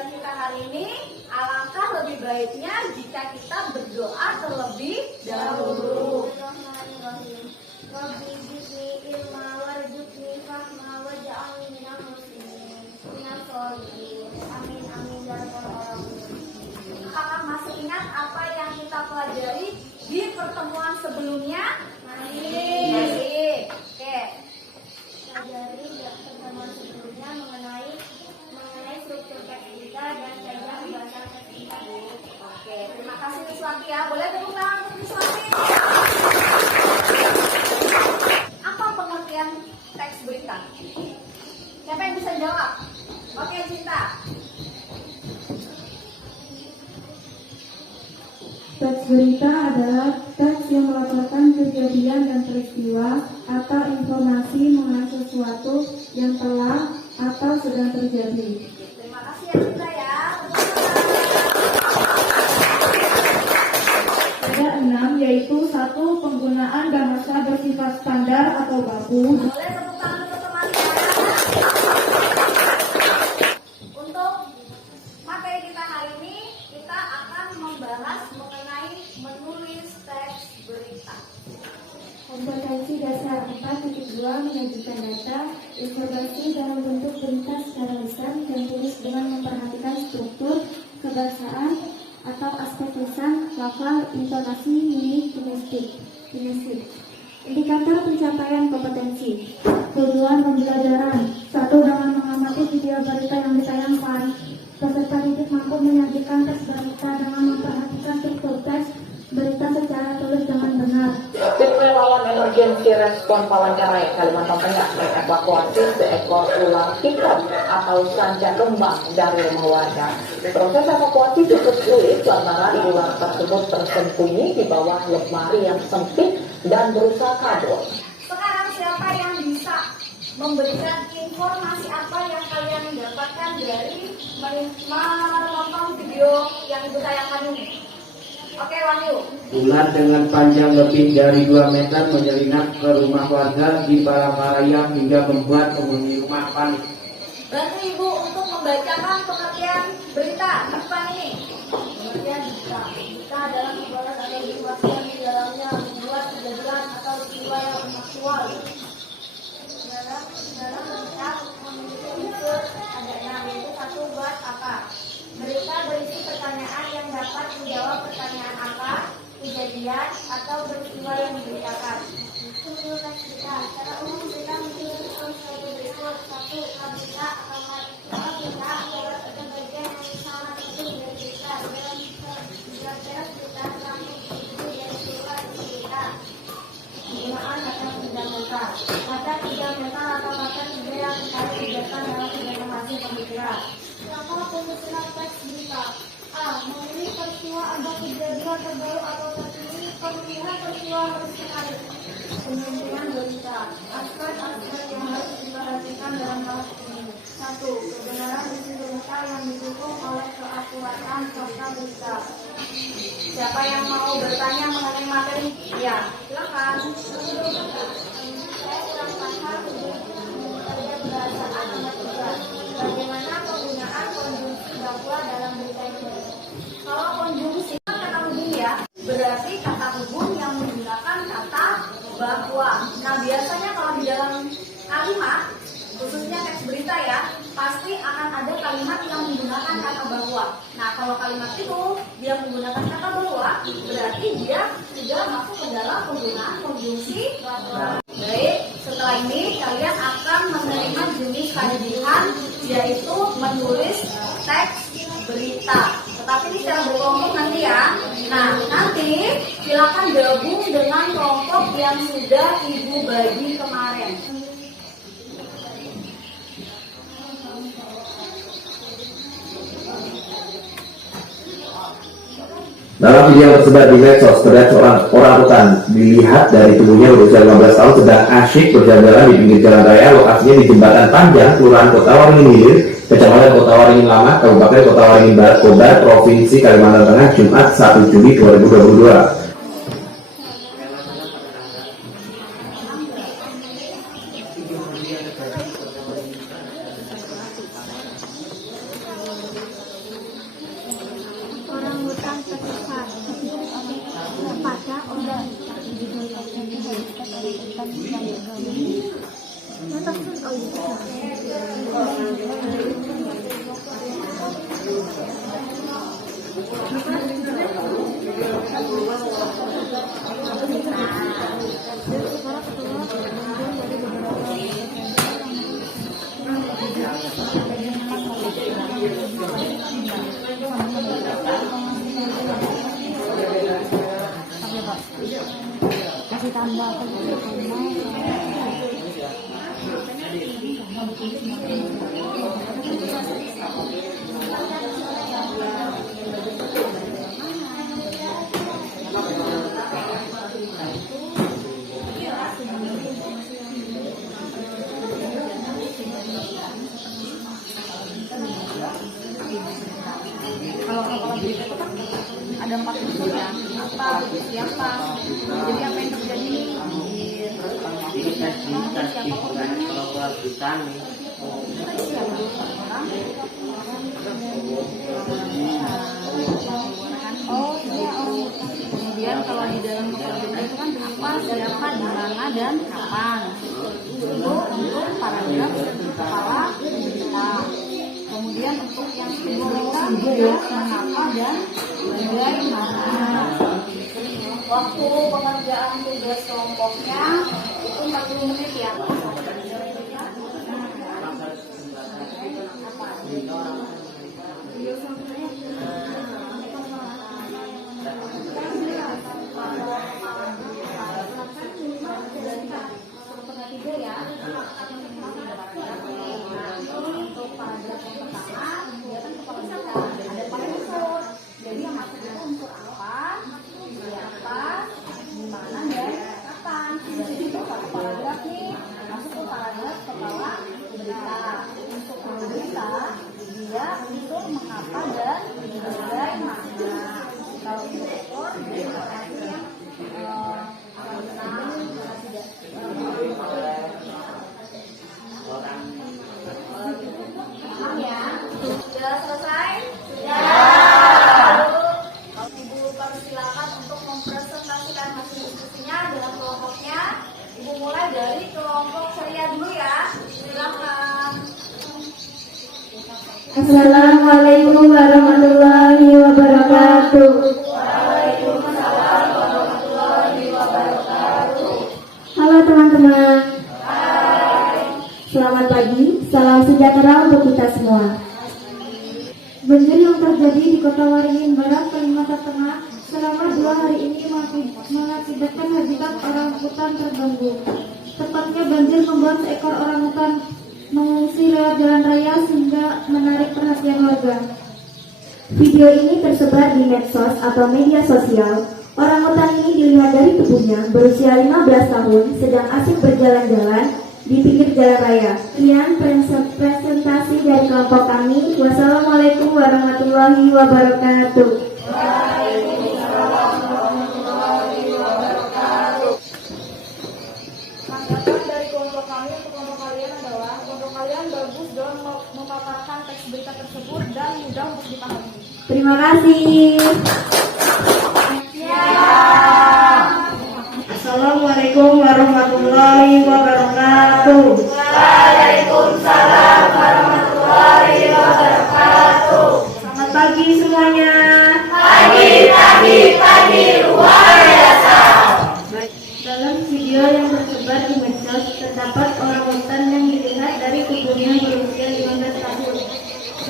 pembelajaran kita hari ini, alangkah lebih baiknya jika kita berdoa terlebih dahulu. Apakah masih ingat apa yang kita pelajari di pertemuan sebelumnya? Masih. Oke. Pelajari pertemuan sebelumnya mengenai struktur teks kita dan kaedah bahasa teks kita. Oke, terima kasih Miss Wati ya. Boleh tepuk tangan untuk Miss Wati. Apa pengertian teks berita? Siapa yang bisa jawab? Oke, Cinta. Teks berita adalah teks yang melaporkan kejadian dan peristiwa atau informasi mengenai sesuatu yang telah atau sedang terjadi. Terima kasih ya Cinta ya. Ada 6, yaitu 1. Penggunaan bahasa bersifat standar atau baku. Boleh tepuk tangan untuk temannya. Untuk materi kita hari ini, kita akan membahas mengenai menulis teks berita. Kompetensi dasar 4.2 menyajikan data, informasi dalam bentuk berita secara lisan dan tulis dengan memperhatikan struktur, kebahasaan, atau aspek lisan, lafal, intonasi, mimik, kinestik. Indikator pencapaian kompetensi. Tujuan pembelajaran. 1. Dengan mengamati video berita yang ditayangkan, peserta didik mampu menyajikan teks berita dengan memperhatikan struktur teks berita secara tulis dengan benar. Tim relawan emergency respon Palangkaraya, Kalimantan Tengah mengevakuasi seekor ular piton atau sanca kembang dari rumah warga. Proses evakuasi cukup sulit lantaran ular tersebut tersembunyi di bawah lemari yang sempit dan berusaha kabur. Sekarang siapa yang bisa memberikan informasi apa yang kalian dapatkan dari menonton video yang ibu tayangkan ini? Oke, Wahyu. Ular dengan panjang lebih dari 2 meter menyelinap ke rumah warga di Palangkaraya hingga membuat penghuni rumah panik. Bantu ibu untuk membacakan pengertian berita di depan ini. Pengertian berita adalah sebuah atau situasi yang di dalamnya membuat kejadian atau peristiwa yang faktual. Dalam berita memiliki unsur ada 6, yaitu 1. Buat apa? Berita berisi pertanyaan yang dapat menjawab pertanyaan apa, kejadian, atau peristiwa yang diberitakan. Menurut teks berita, secara umum berita menjelaskan sebagai berikut. 1. Berita atau berita adalah bagian yang sangat penting dari berita. Dalam teks berita terangkum dari peristiwa berita. Penggunaan kata tidak netral. Kata tidak netral atau kata tidak yang ditarik digunakan dalam informasi pemikiran. Siapa penyusunan teks berita? A. Memilih peristiwa atau kejadian terbaru atau terkini. Pemilihan peristiwa harus sekali. Penyampaian berita. Aspek-aspek yang harus diperhatikan dalam hal ini. 1. Kebenaran isi berita yang didukung oleh keakuratan serta berita. Siapa yang mau bertanya mengenai materi? Ya, silakan. Saya kurang paham dengan bahasa nomor 3. Bagaimana penggunaan konjungsi bahwa dalam berita ini? Kalau konjungsi kata hubung ya, berarti kata hubung yang menggunakan kata bahwa. Nah, biasanya kalau di dalam kalimat, khususnya teks berita ya, pasti akan ada kalimat yang menggunakan kata bahwa. Nah, kalau kalimat itu dia menggunakan kata bahwa, berarti dia sudah masuk ke dalam penggunaan konjungsi bahwa. Baik, setelah ini kalian akan menerima jenis kajian, yaitu menulis teks berita. Tetapi ini secara berkelompok nanti ya. Nah, nanti silakan gabung dengan kelompok yang sudah ibu bagi kemarin. Dalam video yang tersebar di medsos, terlihat seorang orangutan dilihat dari tubuhnya berusia 15 tahun sedang asyik berjalan-jalan di pinggir jalan raya. Lokasinya di Jembatan Panjang, Kelurahan Kota Waringin Hilir, Kecamatan Kota Waringin Lama, Kabupaten Kota Waringin Barat, Kobar, Provinsi Kalimantan Tengah, Jumat 1 Juli 2022. Kasih tambah Kalau berita itu kan ada 4 unsur ya, apa, siapa. Jadi apa yang terjadi kemudian kalau di dalam berita itu kan apa, siapa, di mana, dan kapan. Itu untuk paragraf kepala berita. Kemudian untuk yang berita juga mengapa dan bagaimana. Waktu pengerjaan tugas kelompoknya itu 40 menit ya. Untuk paragraf yang pertama, kegiatan kepala berita ada 4 unsur. Jadi yang masuk itu unsur apa, siapa, di mana, dan kapan. Jadi itu satu paragraf nih masuk ke paragraf kepala berita. Untuk kepala berita dia unsur mengapa dan bagaimana. Kalau itu ekor, artinya paham ya? Sudah selesai? Sudah. Ibu persilakan untuk mempresentasikan hasil diskusinya dalam kelompoknya. Ibu mulai dari kelompok ceria dulu ya. Silakan. Assalamualaikum warahmatullahi wabarakatuh. Waalaikumsalam warahmatullahi wabarakatuh. Halo teman-teman. Selamat pagi, salam sejahtera untuk kita semua. Banjir yang terjadi di Kota Waringin Barat, Kalimantan Tengah selama 2 hari ini mengakibatkan habitat orangutan terganggu. Tepatnya banjir membuat seekor orangutan mengungsi lewat jalan raya sehingga menarik perhatian warga. Video ini tersebar di medsos atau media sosial. Orangutan ini dilihat dari tubuhnya berusia 15 tahun sedang asik berjalan-jalan di pinggir jalan raya. Sekian presentasi dari kelompok kami. Wassalamualaikum warahmatullahi wabarakatuh. Tanggapan dari kelompok kami untuk kelompok kalian adalah kelompok kalian bagus dalam memaparkan teks berita tersebut dan mudah untuk dipahami. Terima kasih. Assalamualaikum warahmatullahi wabarakatuh. Waalaikumsalam warahmatullahi wabarakatuh. Selamat pagi semuanya. Pagi luar biasa. Dalam video yang tersebar di medsos terdapat orangutan yang dilihat dari tubuhnya berusia 15 tahun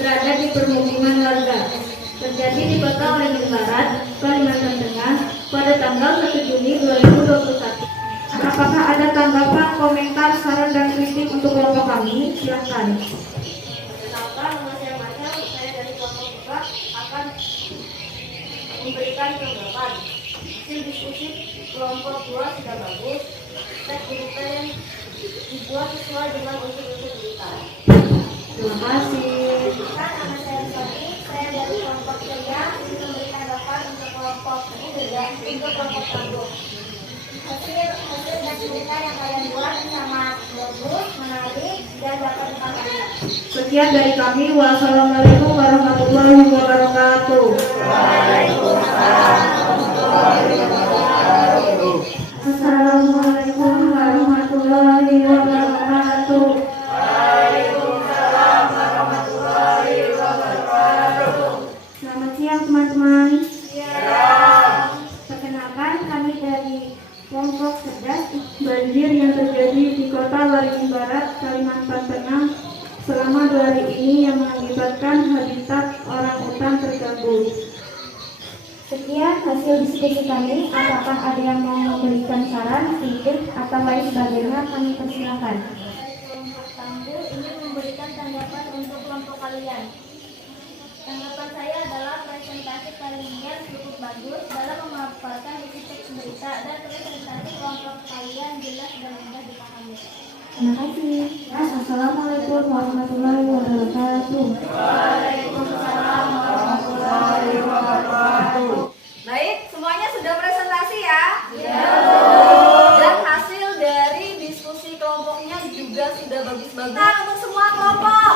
berada di permukiman warga. Terjadi di Kota Waringin Barat, Kalimantan Tengah pada tanggal 1 Juni 2021. Apakah ada tanggapan, komentar, saran, dan kritik untuk kelompok kami? Silakan. Kenalkan, nama saya Marcel. Saya dari kelompok 4 akan memberikan tanggapan. Hasil diskusi kelompok 2 sudah bagus. Teks berita yang dibuat sesuai dengan unsur-unsur berita. Terima kasih. Nama saya Sofi, saya dari kelompok ceria ingin memberi tanggapan untuk kelompok ini dan untuk kelompok tangguh. Hasil teks berita yang kalian buat sangat bagus, menarik, dan dapat dipahami. Sekian dari kami. Wassalamualaikum warahmatullahi wabarakatuh. Assalamualaikum teman-teman? Perkenalkan, kami dari kelompok cerdas. Banjir yang terjadi di kota Waringin Barat, Kalimantan Tengah selama 2 hari ini yang mengakibatkan habitat orangutan terganggu. Sekian hasil diskusi kami. Apakah ada yang mau memberikan saran, kritik, atau lain sebagainya? Kami persilakan. Kelompok Tanggul ingin memberikan tanggapan untuk kelompok kalian. Tanggapan saya adalah presentasi kalian cukup bagus dalam memaparkan isi teks berita dan presentasi kelompok kalian jelas dan mudah dipahami. Terima kasih. Assalamualaikum warahmatullahi wabarakatuh. Waalaikumsalam warahmatullahi wabarakatuh. Baik, semuanya sudah presentasi ya? Iya. Dan hasil dari diskusi kelompoknya juga sudah bagus-bagus. Nah, untuk semua kelompok.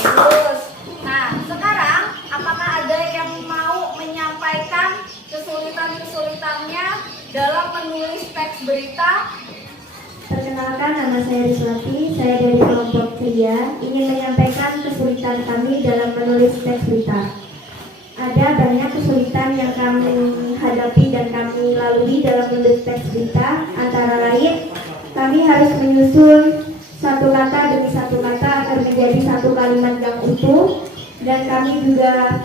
Bagus. Nah, sekarang apakah ada yang mau menyampaikan kesulitannya dalam menulis teks berita? Perkenalkan, nama saya Rizwati, saya dari kelompok Kria, ingin menyampaikan kesulitan kami dalam menulis teks berita. Ada banyak kesulitan yang kami hadapi dan kami lalui dalam menulis teks berita, antara lain kami harus menyusun satu kata demi satu kata agar menjadi satu kalimat yang utuh, dan kami juga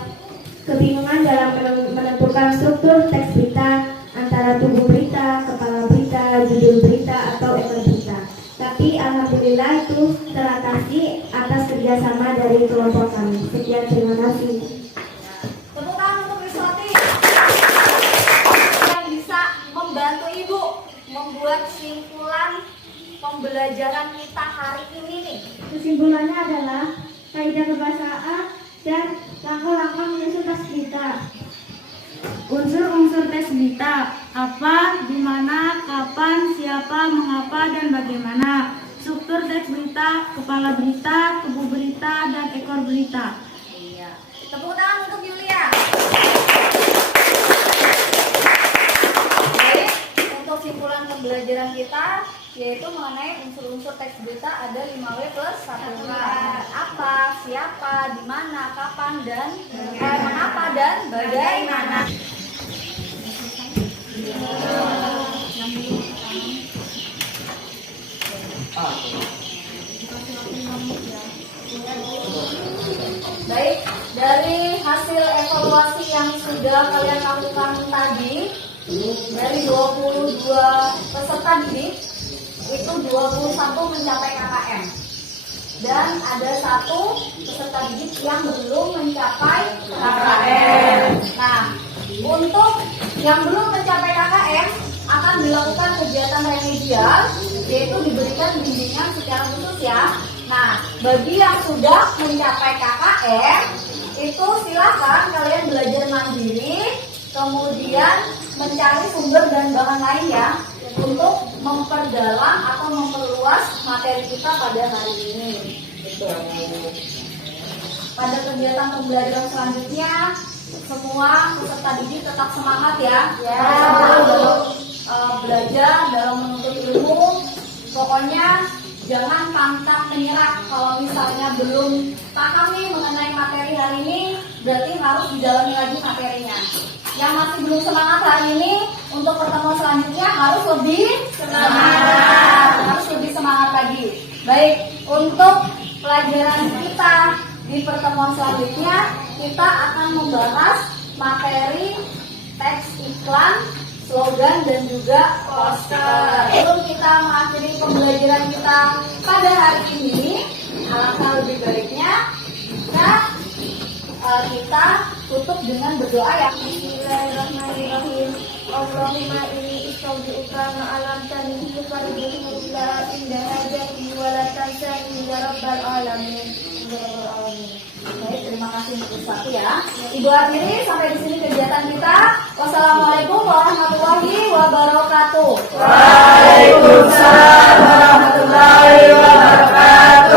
kebingungan dalam menentukan struktur teks berita antara tubuh berita, kepala berita, judul berita, atau ekor berita. Tapi alhamdulillah itu teratasi atas kerjasama dari kelompok kami. Sekian, terima kasih. Tepuk tangan untuk Rizwati yang bisa membantu Ibu membuat simpulan pembelajaran kita hari ini nih. Kesimpulannya adalah kaidah kebahasaan dan langkah-langkah menyusun teks berita. Unsur-unsur teks berita: apa, di mana, kapan, siapa, mengapa, dan bagaimana. Struktur teks berita: kepala berita, tubuh berita, dan ekor berita. Iya. Tepuk tangan untuk Yulia. Baik, untuk simpulan pembelajaran kita yaitu mengenai unsur-unsur teks berita ada 5W plus 1K. Apa, siapa, di mana, kapan, dan mengapa, dan bagaimana. Baik, dari hasil evaluasi yang sudah kalian lakukan tadi, dari 22 peserta didik, itu 21 mencapai KKM. Dan ada 1 peserta didik yang belum mencapai KKM. Nah, untuk yang belum mencapai KKM akan dilakukan kegiatan remedial, yaitu diberikan bimbingan secara khusus ya. Nah, bagi yang sudah mencapai KKM, itu silakan kalian belajar mandiri, kemudian mencari sumber dan bahan lain ya, untuk memperdalam atau memperluas materi kita pada hari ini. Pada kegiatan pembelajaran selanjutnya, semua peserta didik tetap semangat ya. Dalam belajar, dalam menuntut ilmu. Pokoknya jangan pantang menyerah. Kalau misalnya belum paham nih mengenai materi hari ini, berarti harus didalami lagi materinya. Yang masih belum semangat hari ini, untuk pertemuan selanjutnya harus lebih semangat. Harus lebih semangat lagi. Baik, untuk pelajaran kita di pertemuan selanjutnya, kita akan membahas materi teks iklan, slogan, dan juga poster. Sebelum kita mengakhiri pembelajaran kita pada hari ini, alangkah lebih baiknya kita tutup dengan berdoa ya. Bismillahirrahmanirrahim. Allahumma inni istaudi'uka ma'alam tanihi farjuhu ila inda hajati wa la tansani ya rabbal alamin. Baik, terima kasih untuk satu ya. Ibu akhiri sampai di sini kegiatan kita. Wassalamualaikum warahmatullahi wabarakatuh. Waalaikumsalam warahmatullahi wabarakatuh.